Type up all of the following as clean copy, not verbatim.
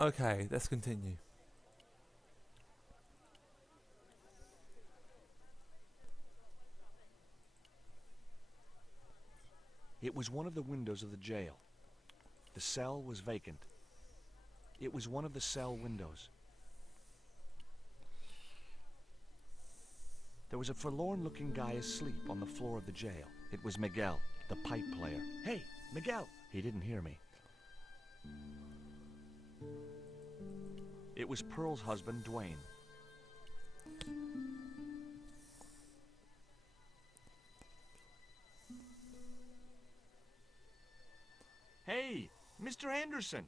Okay, let's continue. It was one of the windows of the jail. The cell was vacant. It was one of the cell windows. There was a forlorn-looking guy asleep on the floor of the jail. It was Miguel, the pipe player. Hey, Miguel! He didn't hear me. It was Pearl's husband, Dwayne. Hey, Mr. Anderson.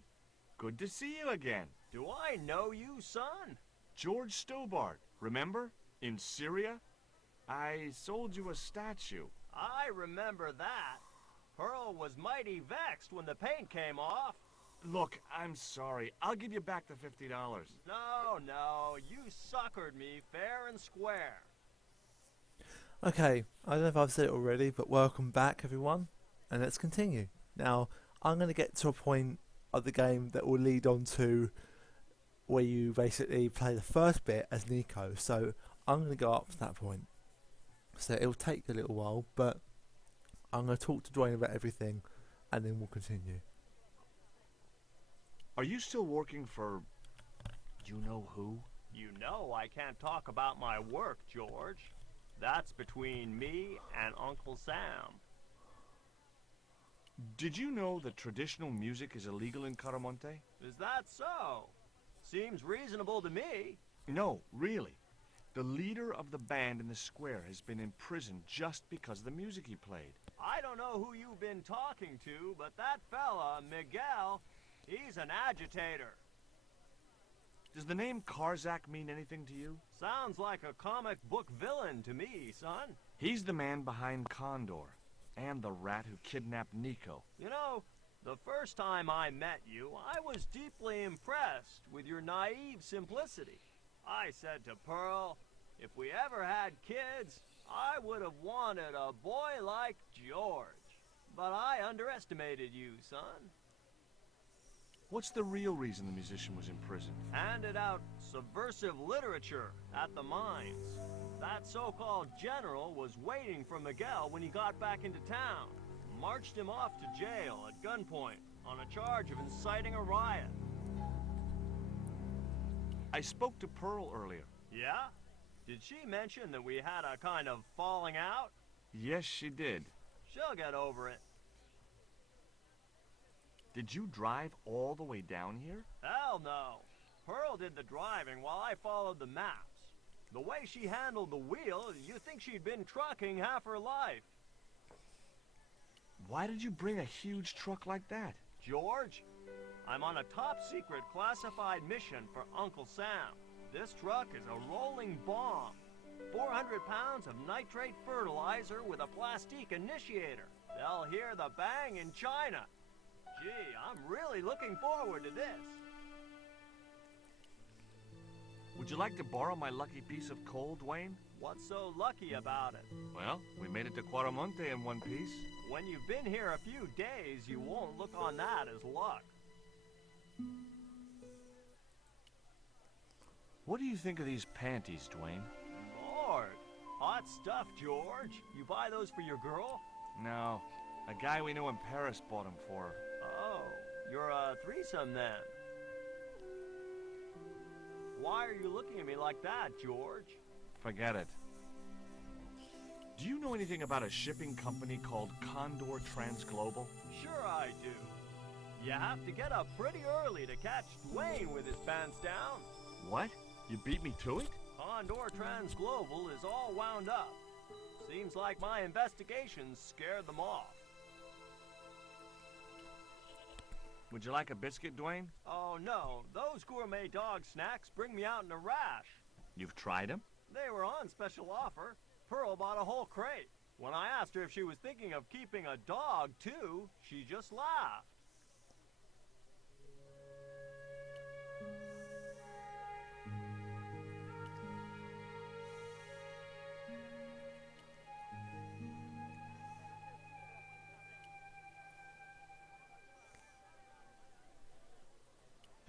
Good to see you again. Do I know you, son? George Stobart, remember? In Syria? I sold you a statue. I remember that. Pearl was mighty vexed when the paint came off. Look, I'm sorry. I'll give you back the $50. No, you suckered me fair and square. Okay, I don't know if I've said it already, but welcome back everyone, and let's continue. Now, I'm going to get to a point of the game that will lead on to where you basically play the first bit as Nico, so I'm going to go up to that point. So it'll take a little while, but I'm going to talk to Dwayne about everything, and then we'll continue. Are you still working for... you know who? You know I can't talk about my work, George. That's between me and Uncle Sam. Did you know that traditional music is illegal in QUARAMONTE? Is that so? Seems reasonable to me. No, really. The leader of the band in the square has been in prison just because of the music he played. I don't know who you've been talking to, but that fella, Miguel, he's an agitator. Does the name Karzak mean anything to you? Sounds like a comic book villain to me, son. He's the man behind Condor, and the rat who kidnapped Nico. You know, the first time I met you, I was deeply impressed with your naive simplicity. I said to Pearl, if we ever had kids, I would have wanted a boy like George. But I underestimated you, son. What's the real reason the musician was in prison? Handed out subversive literature at the mines. That so-called general was waiting for Miguel when he got back into town. Marched him off to jail at gunpoint on a charge of inciting a riot. I spoke to Pearl earlier. Yeah? Did she mention that we had a kind of falling out? Yes, she did. She'll get over it. Did you drive all the way down here? Hell no. Pearl did the driving while I followed the maps. The way she handled the wheel, you'd think she'd been trucking half her life. Why did you bring a huge truck like that? George, I'm on a top-secret classified mission for Uncle Sam. This truck is a rolling bomb. 400 pounds of nitrate fertilizer with a plastique initiator. They'll hear the bang in China. Gee, I'm really looking forward to this. Would you like to borrow my lucky piece of coal, Dwayne? What's so lucky about it? Well, we made it to QUARAMONTE in one piece. When you've been here a few days, you won't look on that as luck. What do you think of these panties, Dwayne? Lord, hot stuff, George. You buy those for your girl? No, a guy we knew in Paris bought them for her. Oh, you're a threesome then. Why are you looking at me like that, George? Forget it. Do you know anything about a shipping company called Condor Transglobal? Sure I do. You have to get up pretty early to catch Dwayne with his pants down. What? You beat me to it? Condor Transglobal is all wound up. Seems like my investigations scared them off. Would you like a biscuit, Dwayne? Oh no, those gourmet dog snacks bring me out in a rash. You've tried them? They were on special offer. Pearl bought a whole crate. When I asked her if she was thinking of keeping a dog too, she just laughed.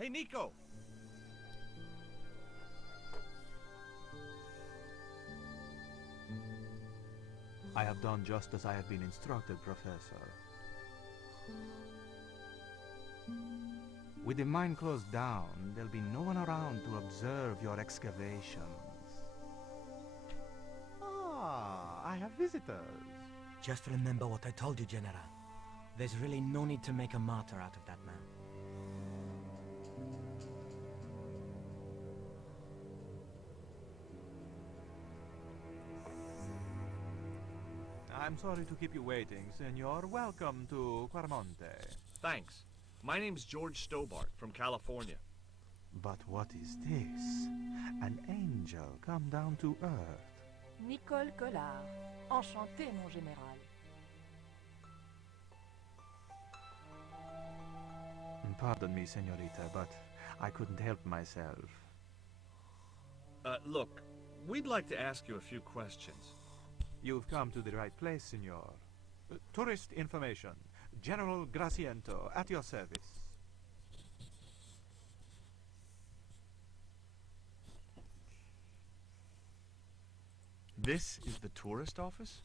Hey, Nico! I have done just as I have been instructed, Professor. With the mine closed down, there'll be no one around to observe your excavations. Ah, I have visitors. Just remember what I told you, General. There's really no need to make a martyr out of that man. I'm sorry to keep you waiting, Senor. Welcome to QUARAMONTE. Thanks. My name's George Stobart from California. But what is this? An angel come down to earth. Nicole Collard. Enchanté, mon général. Pardon me, senorita, but I couldn't help myself. Look, we'd like to ask you a few questions. You've come to the right place, senor. Tourist information. General Graciento, at your service. This is the tourist office?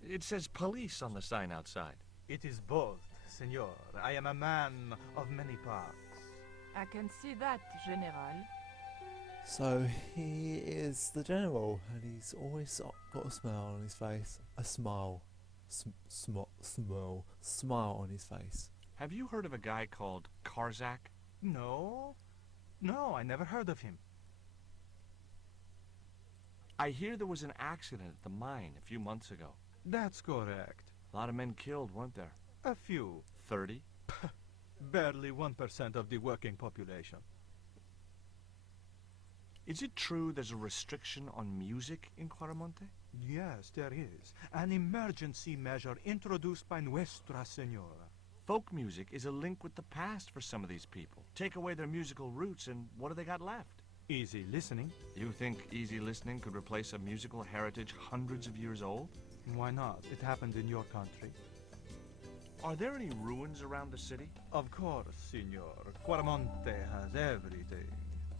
It says police on the sign outside. It is both, senor. I am a man of many parts. I can see that, General. So he is the general, and he's always got a smile on his face. A smile. Smile on his face. Have you heard of a guy called Karzak? No? No, I never heard of him. I hear there was an accident at the mine a few months ago. That's correct. A lot of men killed, weren't there? A few. 30? Barely 1% of the working population. Is it true there's a restriction on music in QUARAMONTE? Yes, there is. An emergency measure introduced by Nuestra Senora. Folk music is a link with the past for some of these people. Take away their musical roots and what do they got left? Easy listening. You think easy listening could replace a musical heritage hundreds of years old? Why not? It happened in your country. Are there any ruins around the city? Of course, senor. QUARAMONTE has everything.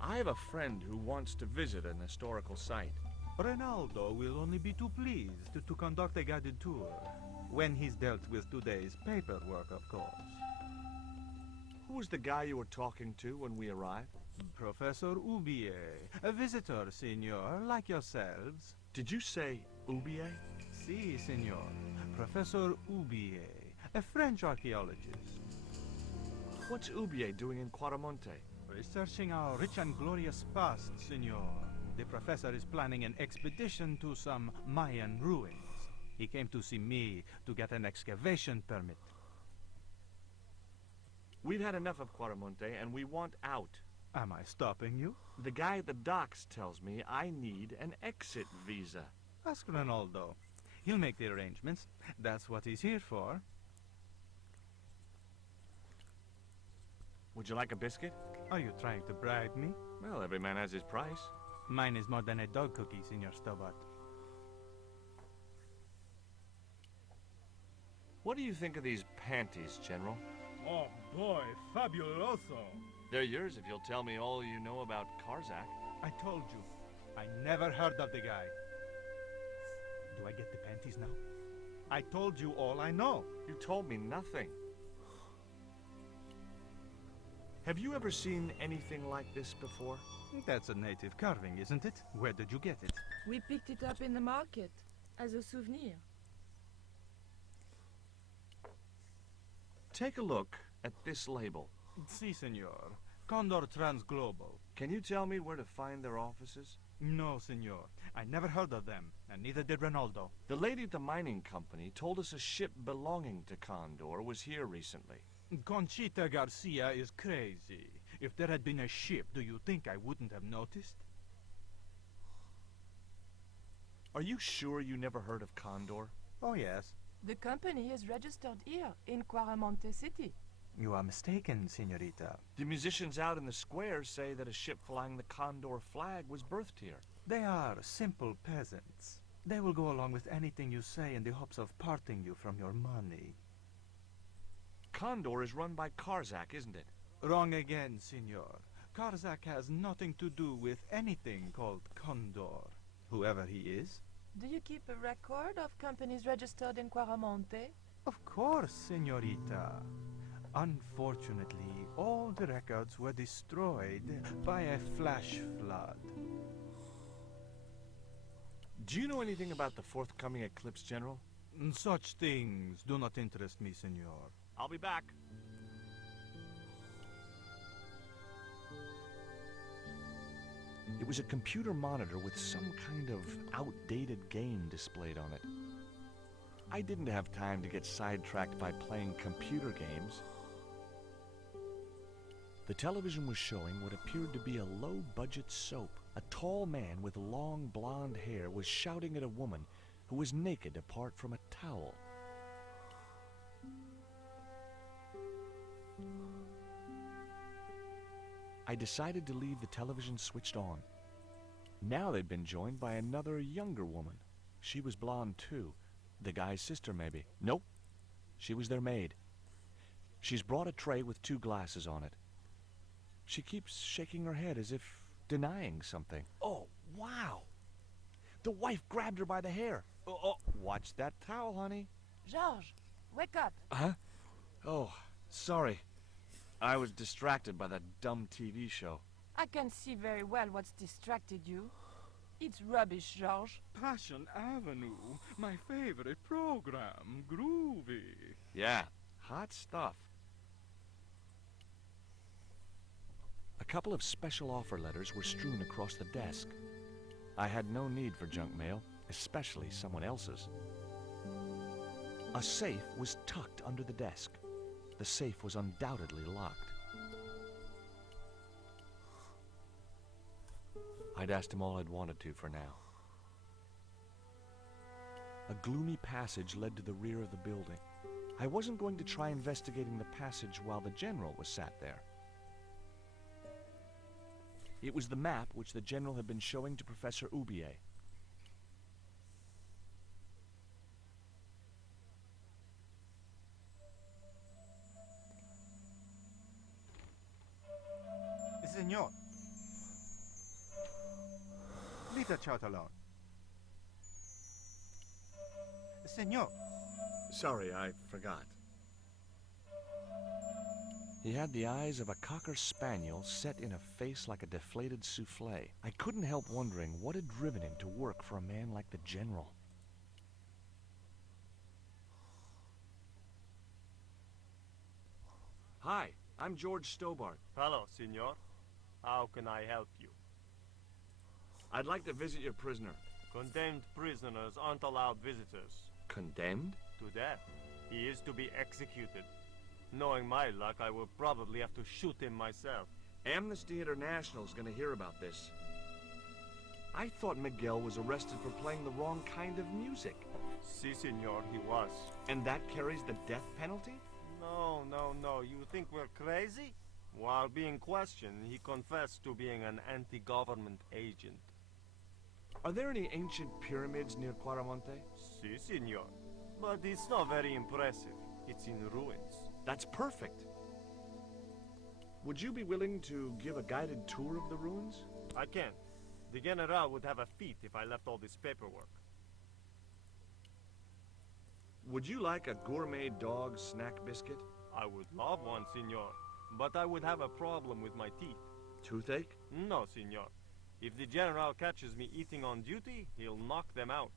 I have a friend who wants to visit an historical site. Ronaldo will only be too pleased to conduct a guided tour, when he's dealt with today's paperwork, of course. Who was the guy you were talking to when we arrived? Professor Ubier, a visitor, senor, like yourselves. Did you say Ubier? Si, senor. Professor Ubier, a French archaeologist. What's Ubier doing in QUARAMONTE? Researching our rich and glorious past, senor. The professor is planning an expedition to some Mayan ruins. He came to see me to get an excavation permit. We've had enough of QUARAMONTE and we want out. Am I stopping you? The guy at the docks tells me I need an exit visa. Ask Ronaldo. He'll make the arrangements. That's what he's here for. Would you like a biscuit? Are you trying to bribe me? Well, every man has his price. Mine is more than a dog cookie, Senor Stobart. What do you think of these panties, General? Oh boy, fabuloso! They're yours if you'll tell me all you know about Karzak. I told you. I never heard of the guy. Do I get the panties now? I told you all I know. You told me nothing. Have you ever seen anything like this before? That's a native carving, isn't it? Where did you get it? We picked it up in the market as a souvenir. Take a look at this label. Si, senor. Condor Transglobal. Can you tell me where to find their offices? No, senor. I never heard of them, and neither did Ronaldo. The lady at the mining company told us a ship belonging to Condor was here recently. Conchita Garcia is crazy. If there had been a ship, do you think I wouldn't have noticed? Are you sure you never heard of Condor? Oh, yes. The company is registered here in QUARAMONTE City. You are mistaken, senorita. The musicians out in the square say that a ship flying the Condor flag was birthed here. They are simple peasants. They will go along with anything you say in the hopes of parting you from your money. Condor is run by Karzak, isn't it? Wrong again, senor. Karzak has nothing to do with anything called Condor, whoever he is. Do you keep a record of companies registered in QUARAMONTE? Of course, senorita. Unfortunately, all the records were destroyed by a flash flood. Do you know anything about the forthcoming eclipse, General? Such things do not interest me, senor. I'll be back. It was a computer monitor with some kind of outdated game displayed on it. I didn't have time to get sidetracked by playing computer games. The television was showing what appeared to be a low-budget soap. A tall man with long blonde hair was shouting at a woman who was naked apart from a towel. I decided to leave the television switched on. Now they'd been joined by another younger woman. She was blonde too. The guy's sister, maybe. Nope. She was their maid. She's brought a tray with 2 glasses on it. She keeps shaking her head as if denying something. Oh, wow! The wife grabbed her by the hair. Oh, watch that towel, honey. Georges, wake up! Huh? Oh, sorry. I was distracted by that dumb TV show. I can see very well what's distracted you. It's rubbish, Georges. Passion Avenue, my favorite program. Groovy. Yeah, hot stuff. A couple of special offer letters were strewn across the desk. I had no need for junk mail, especially someone else's. A safe was tucked under the desk. The safe was undoubtedly locked. I'd asked him all I'd wanted to for now. A gloomy passage led to the rear of the building. I wasn't going to try investigating the passage while the general was sat there. It was the map which the general had been showing to Professor Oubier. Senor. Leave the child alone. Senor. Sorry, I forgot. He had the eyes of a cocker spaniel set in a face like a deflated souffle. I couldn't help wondering what had driven him to work for a man like the general. Hi, I'm George Stobart. Hello, senor. How can I help you? I'd like to visit your prisoner. Condemned prisoners aren't allowed visitors. Condemned? To death. He is to be executed. Knowing my luck, I will probably have to shoot him myself. Amnesty International's gonna hear about this. I thought Miguel was arrested for playing the wrong kind of music. Si, senor, he was. And that carries the death penalty? No, no, no. You think we're crazy? While being questioned, he confessed to being an anti-government agent. Are there any ancient pyramids near QUARAMONTE? Si, senor. But it's not very impressive. It's in ruins. That's perfect. Would you be willing to give a guided tour of the ruins? I can't. The General would have a fit if I left all this paperwork. Would you like a gourmet dog snack biscuit? I would love one, senor. But I would have a problem with my teeth. Toothache? No, senor. If the General catches me eating on duty, he'll knock them out.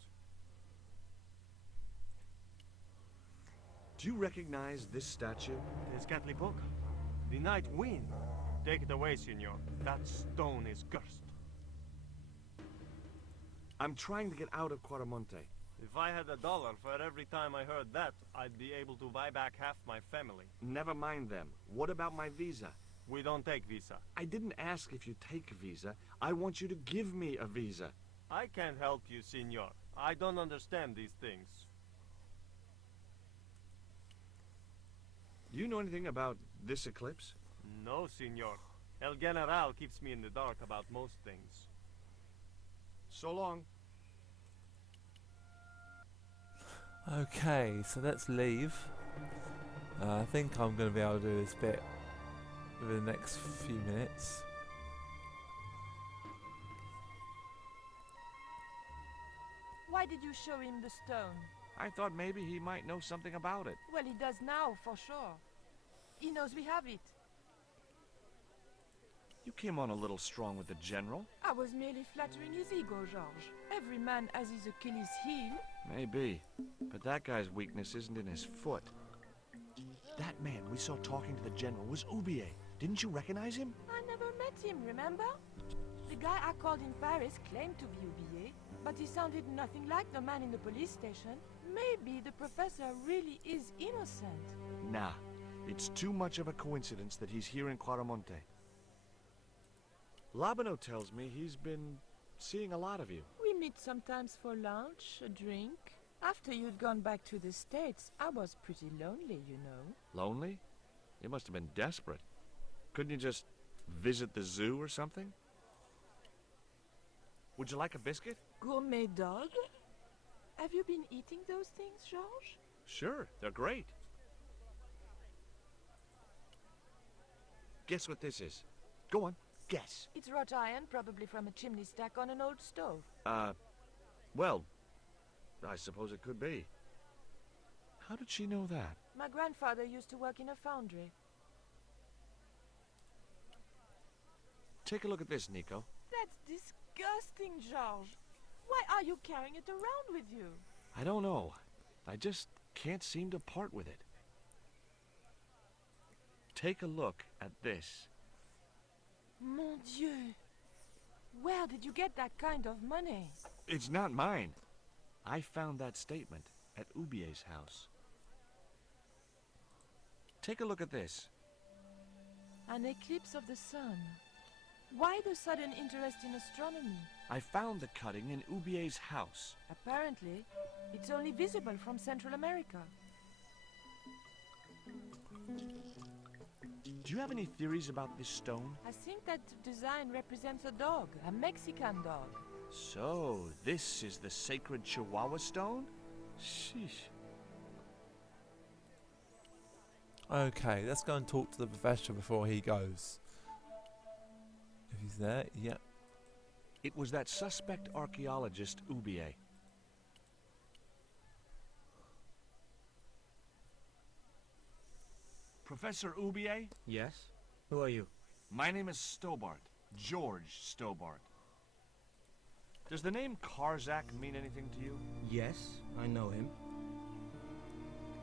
Do you recognize this statue? Tezcatlipoca. The night wind. Take it away, senor. That stone is cursed. I'm trying to get out of QUARAMONTE. If I had $1 for every time I heard that, I'd be able to buy back half my family. Never mind them. What about my visa? We don't take visa. I didn't ask if you take a visa. I want you to give me a visa. I can't help you, senor. I don't understand these things. Do you know anything about this eclipse? No, senor. El General keeps me in the dark about most things. So long. Okay, so let's leave. I think I'm going to be able to do this bit within the next few minutes. Why did you show him the stone? I thought maybe he might know something about it. Well, he does now, for sure. He knows we have it. You came on a little strong with the general. I was merely flattering his ego, Georges. Every man has his Achilles heel. Maybe. But that guy's weakness isn't in his foot. That man we saw talking to the general was Oubier. Didn't you recognize him? I never met him, remember? The guy I called in Paris claimed to be Oubier, but he sounded nothing like the man in the police station. Maybe the professor really is innocent. Nah. It's too much of a coincidence that he's here in QUARAMONTE. Labano tells me he's been seeing a lot of you. We meet sometimes for lunch, a drink. After you'd gone back to the States, I was pretty lonely, you know. Lonely? You must have been desperate. Couldn't you just visit the zoo or something? Would you like a biscuit? Gourmet dog? Have you been eating those things, Georges? Sure, they're great. Guess what this is? Go on, guess. It's wrought iron, probably from a chimney stack on an old stove. Well, I suppose it could be. How did she know that? My grandfather used to work in a foundry. Take a look at this, Nico. That's disgusting, Georges. Why are you carrying it around with you? I don't know. I just can't seem to part with it. Take a look at this. Mon Dieu. Where did you get that kind of money? It's not mine. I found that statement at Oubier's house. Take a look at this. An eclipse of the sun. Why the sudden interest in astronomy? I found the cutting in Oubier's house. Apparently, it's only visible from Central America. Do you have any theories about this stone? I think that design represents a dog, a Mexican dog. So, this is the sacred Chihuahua stone? Sheesh. Okay, let's go and talk to the professor before he goes. If he's there, yep. It was that suspect archaeologist, Oubier. Professor Oubier? Yes? Who are you? My name is Stobart. George Stobart. Does the name Karzak mean anything to you? Yes, I know him.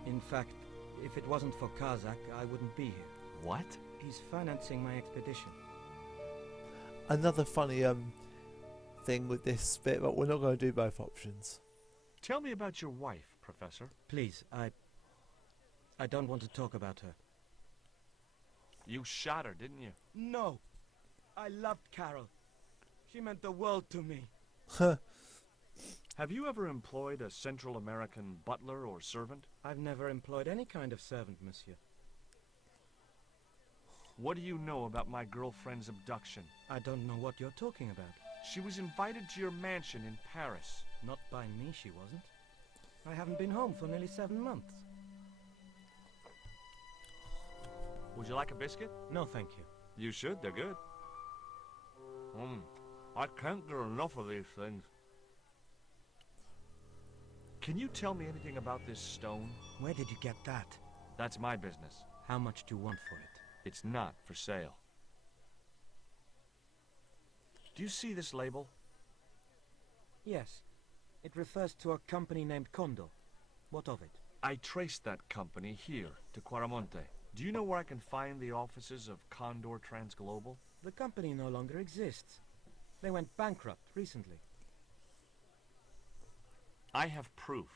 In fact, if it wasn't for Kazakh, I wouldn't be here. What? He's financing my expedition. Another funny thing with this bit, but we're not going to do both options. Tell me about your wife, Professor. Please, I don't want to talk about her. You shot her, didn't you? No! I loved Carol. She meant the world to me. Have you ever employed a Central American butler or servant? I've never employed any kind of servant, monsieur. What do you know about my girlfriend's abduction? I don't know what you're talking about. She was invited to your mansion in Paris. Not by me, she wasn't. I haven't been home for nearly 7 months. Would you like a biscuit? No, thank you. You should, they're good. I can't get enough of these things. Can you tell me anything about this stone? Where did you get that? That's my business. How much do you want for it? It's not for sale. Do you see this label? Yes. It refers to a company named Condor. What of it? I traced that company here to QUARAMONTE. Do you know where I can find the offices of Condor Transglobal? The company no longer exists. They went bankrupt recently. I have proof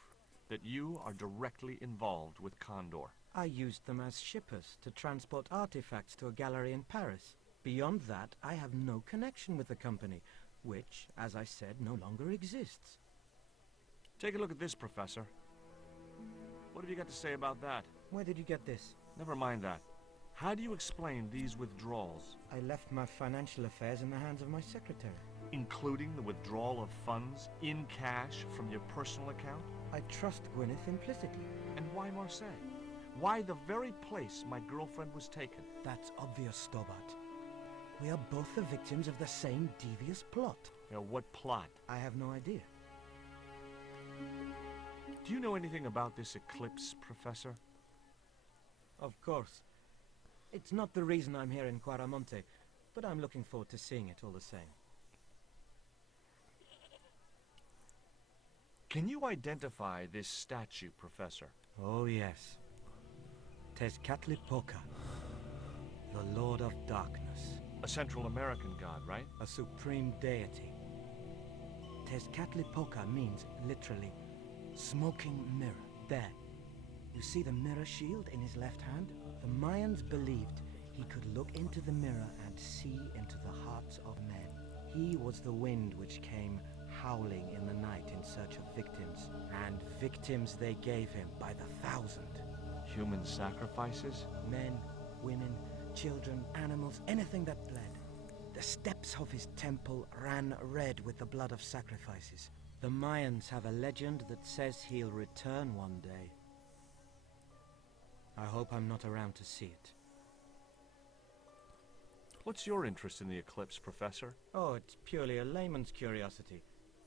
that you are directly involved with Condor. I used them as shippers to transport artifacts to a gallery in Paris. Beyond that, I have no connection with the company, which, as I said, no longer exists. Take a look at this, Professor. What have you got to say about that? Where did you get this? Never mind that. How do you explain these withdrawals? I left my financial affairs in the hands of my secretary. Including the withdrawal of funds in cash from your personal account? I trust Gwyneth implicitly. And why Marseille? Why the very place my girlfriend was taken? That's obvious, Stobart. We are both the victims of the same devious plot. What plot? I have no idea. Do you know anything about this eclipse, Professor? Of course. It's not the reason I'm here in QUARAMONTE, but I'm looking forward to seeing it all the same. Can you identify this statue, Professor? Oh yes. Tezcatlipoca, the Lord of Darkness. A Central American god, right? A supreme deity. Tezcatlipoca means, literally, smoking mirror. There. You see the mirror shield in his left hand? The Mayans believed he could look into the mirror and see into the hearts of men. He was the wind which came howling in the night in search of victims. And victims they gave him by the thousand. Human sacrifices? Men, women, children, animals, anything that bled. The steps of his temple ran red with the blood of sacrifices. The Mayans have a legend that says he'll return one day. I hope I'm not around to see it. What's your interest in the eclipse, Professor? Oh, it's purely a layman's curiosity.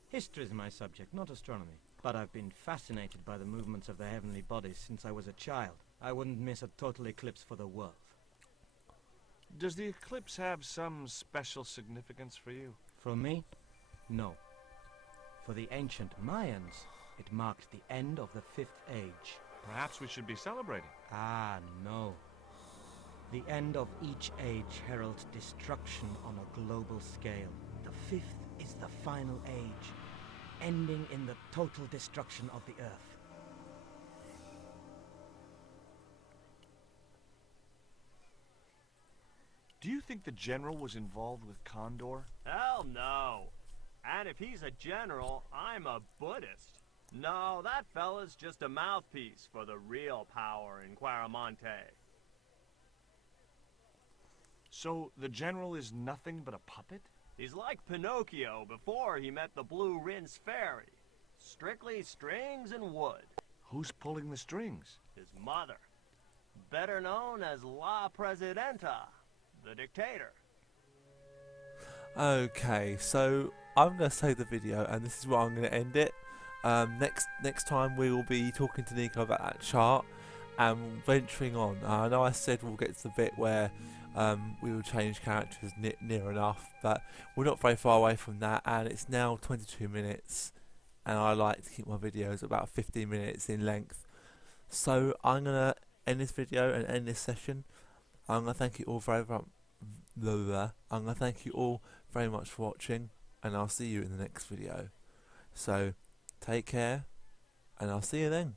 History is my subject, not astronomy. But I've been fascinated by the movements of the heavenly bodies since I was a child. I wouldn't miss a total eclipse for the world. Does the eclipse have some special significance for you? For me? No. For the ancient Mayans, it marked the end of the Fifth Age. Perhaps we should be celebrating. Ah, no. The end of each age heralds destruction on a global scale. The fifth is the final age, ending in the total destruction of the Earth. Do you think the general was involved with Condor? Hell no. And if he's a general, I'm a Buddhist. No, that fella's just a mouthpiece for the real power in QUARAMONTE. So the general is nothing but a puppet? He's like Pinocchio before he met the Blue Rinse Fairy. Strictly strings and wood. Who's pulling the strings? His mother. Better known as La Presidenta, the dictator. Okay, so I'm going to save the video and this is where I'm going to end it. Next time we will be talking to Nico about that chart and venturing on. I know I said we'll get to the bit where we will change characters near enough, but we're not very far away from that, and it's now 22 minutes and I like to keep my videos about 15 minutes in length. So I'm going to end this video and end this session. I'm going to thank you all I'm going to thank you all very much for watching, and I'll see you in the next video. So take care and I'll see you then.